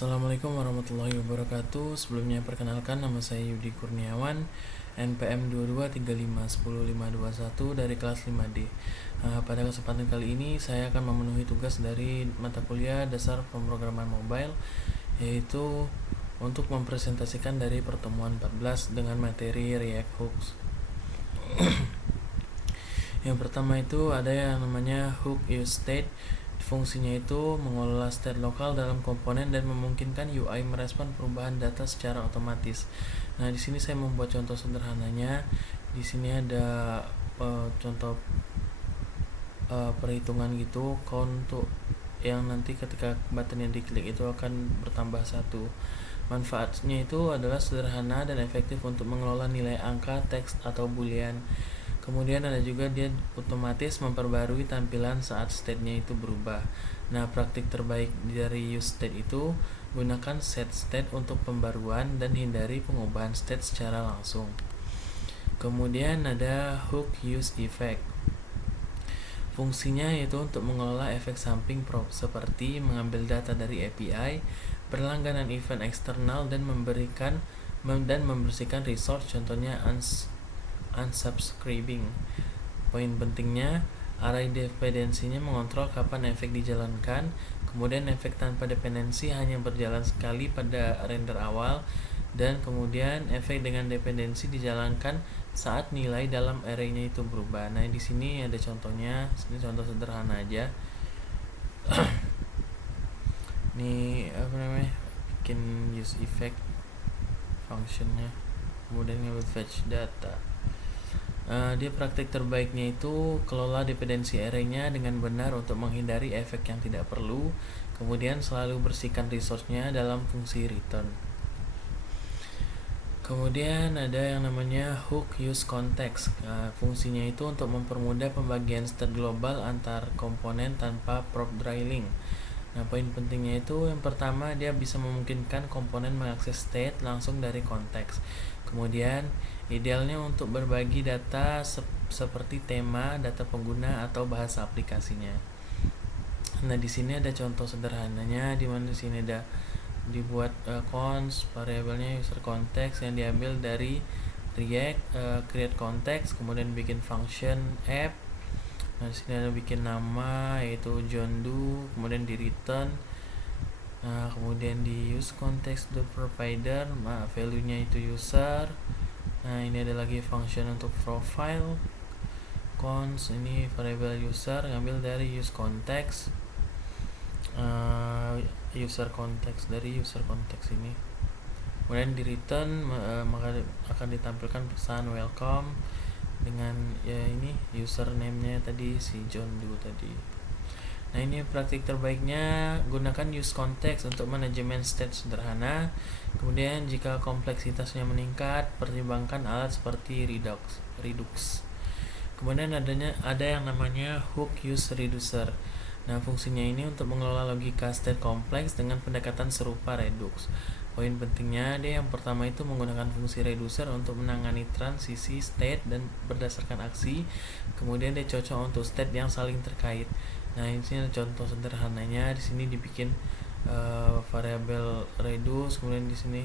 Assalamualaikum warahmatullahi wabarakatuh. Sebelumnya perkenalkan, nama saya Yudi Kurniawan, NPM 22351051 dari kelas 5D. Pada kesempatan kali ini saya akan memenuhi tugas dari mata kuliah dasar pemrograman mobile, yaitu untuk mempresentasikan dari pertemuan 14 dengan materi React Hooks. Yang pertama itu ada yang namanya hook use state. Fungsinya itu mengelola state lokal dalam komponen dan memungkinkan UI merespon perubahan data secara otomatis. Nah, di sini saya membuat contoh sederhananya. Di sini ada contoh perhitungan gitu, count untuk yang nanti ketika button yang diklik itu akan bertambah 1. Manfaatnya itu adalah sederhana dan efektif untuk mengelola nilai angka, teks, atau boolean. Kemudian ada juga dia otomatis memperbarui tampilan saat state-nya itu berubah. Nah, praktik terbaik dari use state itu gunakan set state untuk pembaruan dan hindari pengubahan state secara langsung. Kemudian ada hook use effect. Fungsinya yaitu untuk mengelola efek samping seperti mengambil data dari API, berlangganan event eksternal dan membersihkan resource, contohnya unsubscribing. Poin pentingnya, array dependensinya mengontrol kapan efek dijalankan, kemudian efek tanpa dependensi hanya berjalan sekali pada render awal, dan kemudian efek dengan dependensi dijalankan saat nilai dalam array-nya itu berubah. Nah, di sini ada contohnya, ini contoh sederhana aja. Ini bikin use effect functionnya, kemudian ngambil fetch data. Dia praktik terbaiknya itu kelola dependensi array-nya dengan benar untuk menghindari efek yang tidak perlu, kemudian selalu bersihkan resource-nya dalam fungsi return. Kemudian ada yang namanya hook use context. Fungsinya itu untuk mempermudah pembagian state global antar komponen tanpa prop drilling. Nah, poin pentingnya itu yang pertama, dia bisa memungkinkan komponen mengakses state langsung dari konteks. Kemudian idealnya untuk berbagi data seperti tema, data pengguna, atau bahasa aplikasinya. Nah, di sini ada contoh sederhananya, di mana di sini ada dibuat cons variabelnya user context yang diambil dari React, create context, kemudian bikin function app. Nah, di sini ada bikin nama yaitu John Doe, kemudian di return. Nah, kemudian di use context the provider, value-nya itu user. Nah, ini ada lagi function untuk profile. Cons ini variable user ngambil dari use context. User context dari user context ini. Kemudian di return maka akan ditampilkan pesan welcome dengan ini username-nya tadi si John Doe tadi. Nah, ini praktik terbaiknya gunakan use context untuk manajemen state sederhana. Kemudian jika kompleksitasnya meningkat, pertimbangkan alat seperti Redux. Kemudian ada yang namanya hook use reducer. Nah, fungsinya ini untuk mengelola logika state kompleks dengan pendekatan serupa Redux. Poin pentingnya, dia yang pertama itu menggunakan fungsi reducer untuk menangani transisi state dan berdasarkan aksi. Kemudian dia cocok untuk state yang saling terkait. Nah, ini ada contoh sederhananya. Di sini dibikin variabel reduce, kemudian di sini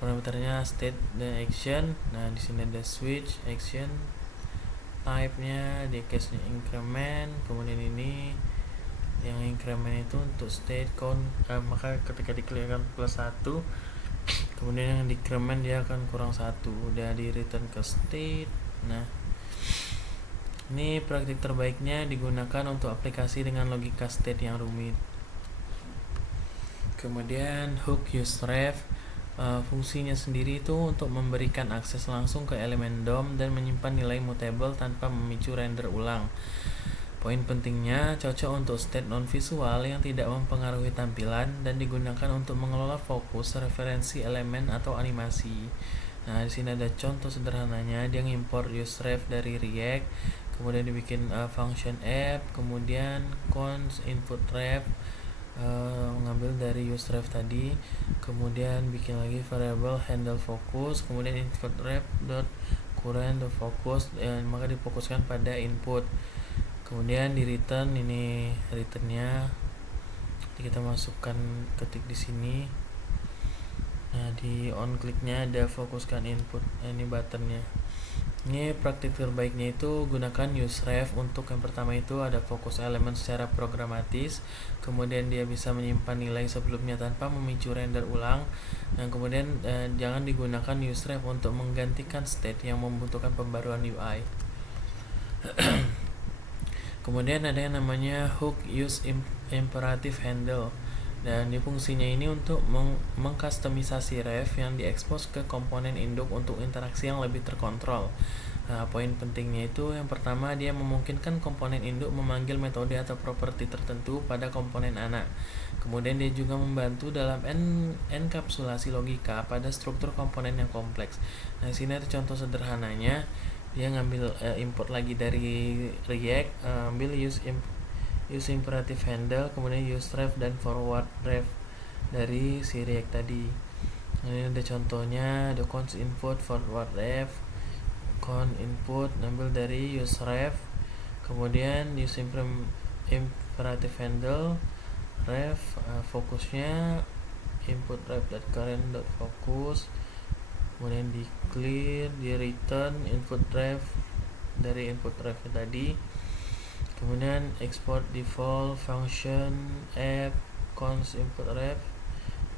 parameternya state dan action. Nah, di sini ada switch action, type-nya di case-nya increment, kemudian ini yang increment itu untuk state count, maka ketika diklikkan plus 1, kemudian yang decrement dia akan kurang 1, udah di return ke state. Nah, ini praktik terbaiknya digunakan untuk aplikasi dengan logika state yang rumit. Kemudian hook use ref. Fungsinya sendiri itu untuk memberikan akses langsung ke elemen DOM dan menyimpan nilai mutable tanpa memicu render ulang. Poin pentingnya cocok untuk state non visual yang tidak mempengaruhi tampilan dan digunakan untuk mengelola fokus, referensi elemen atau animasi. Nah, di sini ada contoh sederhananya, dia ngimport useref dari React, kemudian dibikin function app, kemudian cons input ref, mengambil dari useref tadi, kemudian bikin lagi variable handle focus, kemudian input ref dot current the focus, maka difokuskan pada input. Kemudian di return, ini returnnya kita masukkan, ketik di sini. Nah, di on clicknya ada fokuskan input, ini buttonnya. Ini praktik terbaiknya itu gunakan useref. Untuk yang pertama itu ada fokus elemen secara programatis, kemudian dia bisa menyimpan nilai sebelumnya tanpa memicu render ulang, dan kemudian jangan digunakan useref untuk menggantikan state yang membutuhkan pembaruan UI. Kemudian ada yang namanya hook use imperative handle, dan di fungsinya ini untuk mengkustomisasi ref yang diekspos ke komponen induk untuk interaksi yang lebih terkontrol. Nah, poin pentingnya itu yang pertama, dia memungkinkan komponen induk memanggil metode atau properti tertentu pada komponen anak. Kemudian dia juga membantu dalam enkapsulasi logika pada struktur komponen yang kompleks. Nah, di sini ada contoh sederhananya. Dia ngambil import lagi dari React, ambil use imperative handle, kemudian use ref dan forward ref dari si React tadi. Ini ada contohnya, ada const input forward ref, const input ambil dari use ref, kemudian use imperative handle ref, fokusnya input ref dan current dot focus, kemudian di clear, di return input ref dari input ref tadi, kemudian export default function app const input ref,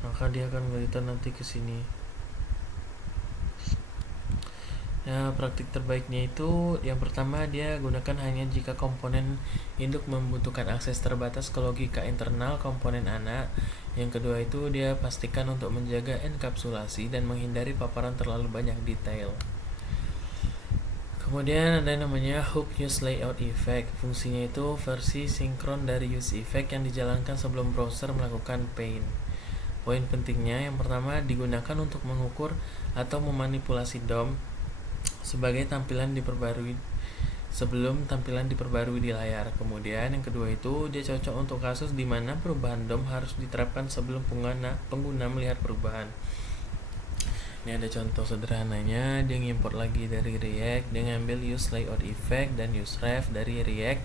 maka dia akan return nanti ke sini. Nah, praktik terbaiknya itu yang pertama, dia gunakan hanya jika komponen induk membutuhkan akses terbatas ke logika internal komponen anak. Yang kedua itu dia pastikan untuk menjaga enkapsulasi dan menghindari paparan terlalu banyak detail. Kemudian ada yang namanya hook use layout effect. Fungsinya itu versi sinkron dari use effect yang dijalankan sebelum browser melakukan paint. Poin pentingnya yang pertama, digunakan untuk mengukur atau memanipulasi DOM sebagai tampilan diperbarui sebelum tampilan diperbarui di layar. Kemudian yang kedua itu dia cocok untuk kasus di mana perubahan DOM harus diterapkan sebelum pengguna melihat perubahan. Ini ada contoh sederhananya, dia ngimport lagi dari React, dia ngambil use layout effect dan use ref dari React,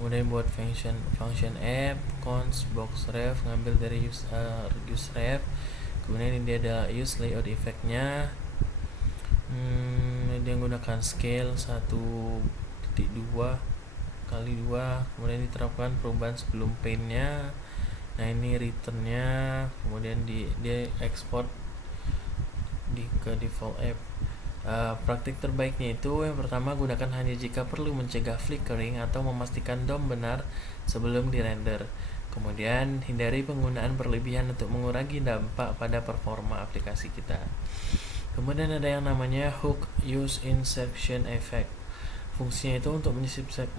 kemudian buat function app const box ref, ngambil dari use ref, kemudian ini dia ada use layout effect-nya. Dia menggunakan scale 1.2 kali 2, kemudian diterapkan perubahan sebelum paint-nya. Nah, ini return-nya, kemudian dia export ke default app. Praktik terbaiknya itu yang pertama, gunakan hanya jika perlu mencegah flickering atau memastikan DOM benar sebelum dirender. Kemudian hindari penggunaan berlebihan untuk mengurangi dampak pada performa aplikasi kita. Kemudian ada yang namanya hook use insertion effect. Fungsinya itu untuk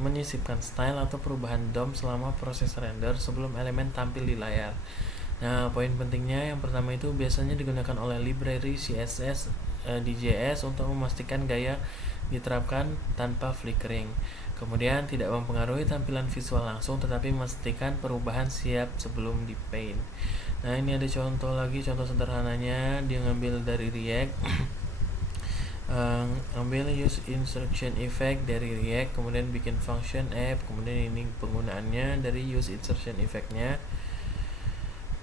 menyisipkan style atau perubahan DOM selama proses render sebelum elemen tampil di layar. Nah, poin pentingnya yang pertama itu biasanya digunakan oleh library CSS di JS untuk memastikan gaya diterapkan tanpa flickering. Kemudian tidak mempengaruhi tampilan visual langsung, tetapi memastikan perubahan siap sebelum di paint. Nah, ini ada contoh lagi, contoh sederhananya, dia ngambil dari React. Ambil use insertion effect dari React, kemudian bikin function app, kemudian ini penggunaannya dari use insertion effect-nya.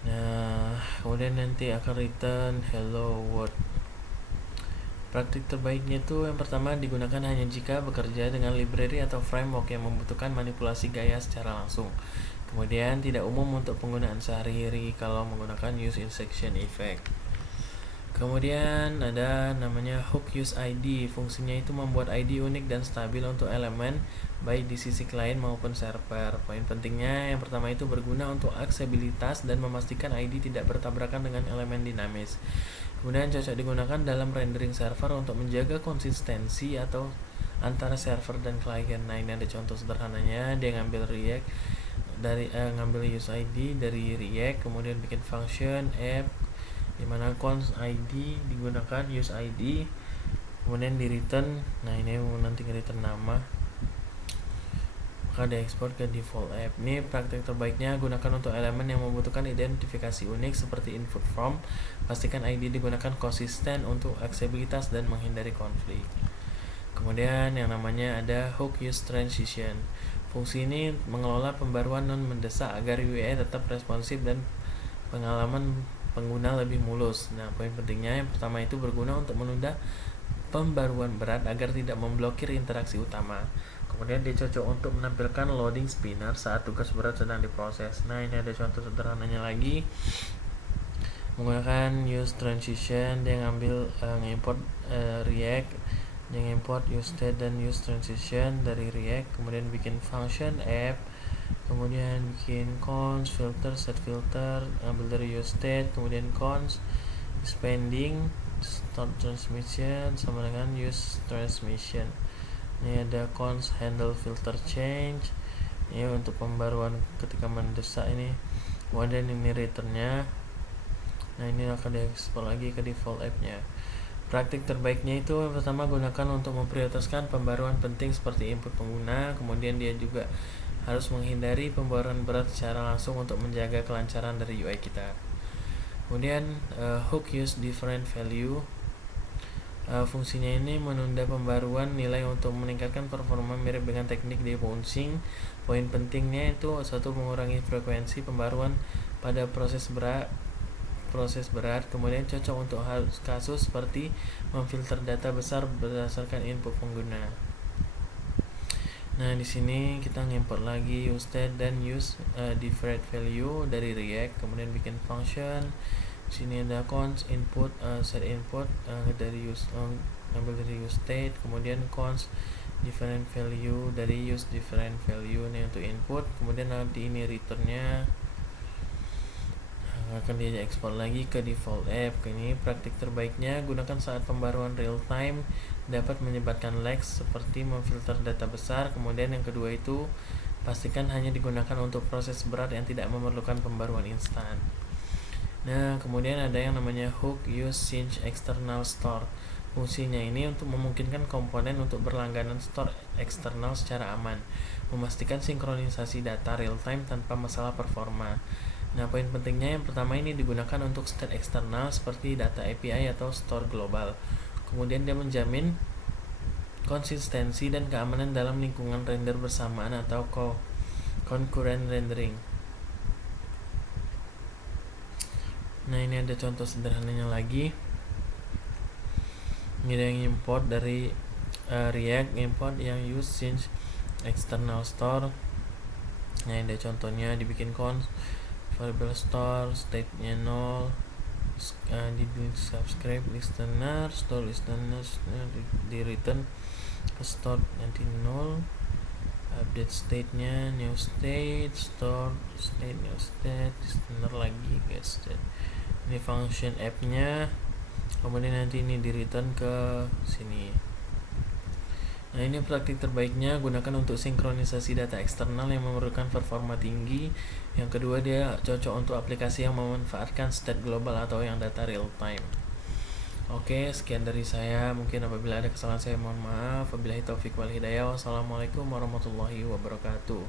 Nah, kemudian nanti akan return hello world. Praktik terbaiknya itu yang pertama, digunakan hanya jika bekerja dengan library atau framework yang membutuhkan manipulasi gaya secara langsung. Kemudian tidak umum untuk penggunaan sehari-hari kalau menggunakan use insertion effect. Kemudian ada namanya hook use ID. Fungsinya itu membuat ID unik dan stabil untuk elemen baik di sisi klien maupun server. Poin pentingnya yang pertama itu berguna untuk aksesibilitas dan memastikan ID tidak bertabrakan dengan elemen dinamis. Kemudian cocok digunakan dalam rendering server untuk menjaga konsistensi atau antara server dan klien. Nah, ini ada contoh sederhananya, dia ngambil React dari ngambil use ID dari React, kemudian bikin function app di mana const ID digunakan use ID, kemudian di return. Nah, ini nanti return nama, maka diekspor ke default app. Ini praktik terbaiknya gunakan untuk elemen yang membutuhkan identifikasi unik seperti input form. Pastikan ID digunakan konsisten untuk aksesibilitas dan menghindari konflik. Kemudian yang namanya ada hook use transition. Fungsi ini mengelola pembaruan non mendesak agar UI tetap responsif dan pengalaman pengguna lebih mulus. Nah, poin pentingnya yang pertama itu berguna untuk menunda pembaruan berat agar tidak memblokir interaksi utama. Kemudian dia cocok untuk menampilkan loading spinner saat tugas berat sedang diproses. Nah, ini ada contoh sederhananya lagi. Menggunakan use transition, dia ngambil ngimport React, dia ngimport use state dan use transition dari React, kemudian bikin function app, kemudian bikin cons filter, set filter, ambil dari use state, kemudian cons expanding start transmission sama dengan use transmission. Ini ada cons handle filter change, ini untuk pembaruan ketika mendesak ini. Kemudian ini returnnya. Nah, ini akan diekspor lagi ke default app-nya. Praktik terbaiknya itu yang pertama gunakan untuk memprioritaskan pembaruan penting seperti input pengguna. Kemudian dia juga harus menghindari pembaruan berat secara langsung untuk menjaga kelancaran dari UI kita. Kemudian hook use different value. Fungsinya ini menunda pembaruan nilai untuk meningkatkan performa mirip dengan teknik debouncing. Poin pentingnya itu satu, mengurangi frekuensi pembaruan pada proses berat, kemudian cocok untuk kasus seperti memfilter data besar berdasarkan input pengguna. Nah, di sini kita ngimport lagi use state dan use different value dari React, kemudian bikin function. Di sini ada cons input, set input dari use ambil dari use state, kemudian cons different value dari use different value nih untuk input, kemudian nanti ini returnnya akan dia ekspor lagi ke default app. Ini praktik terbaiknya gunakan saat pembaruan real time dapat menyebabkan lag seperti memfilter data besar. Kemudian yang kedua itu pastikan hanya digunakan untuk proses berat yang tidak memerlukan pembaruan instan. Nah, kemudian ada yang namanya hook use sync external store. Fungsinya ini untuk memungkinkan komponen untuk berlangganan store eksternal secara aman, memastikan sinkronisasi data real time tanpa masalah performa. Nah, poin pentingnya yang pertama ini digunakan untuk state eksternal seperti data API atau store global. Kemudian dia menjamin konsistensi dan keamanan dalam lingkungan render bersamaan atau concurrent rendering. Nah, ini ada contoh sederhananya lagi. Ini yang import dari React, import yang use sync external store. Nah, ini ada contohnya, dibikin cons variable store, state-nya 0, di subscribe listener, store listeners, di return ke store nanti 0, update state-nya new state, store state new state, listener lagi guys. Ini function app-nya, kemudian nanti ini di return ke sini. Nah, ini praktik terbaiknya gunakan untuk sinkronisasi data eksternal yang memerlukan performa tinggi. Yang kedua, dia cocok untuk aplikasi yang memanfaatkan state global atau yang data real time. Oke, sekian dari saya. Mungkin apabila ada kesalahan saya mohon maaf. Wabillahi taufiq wal hidayah. Wassalamualaikum warahmatullahi wabarakatuh.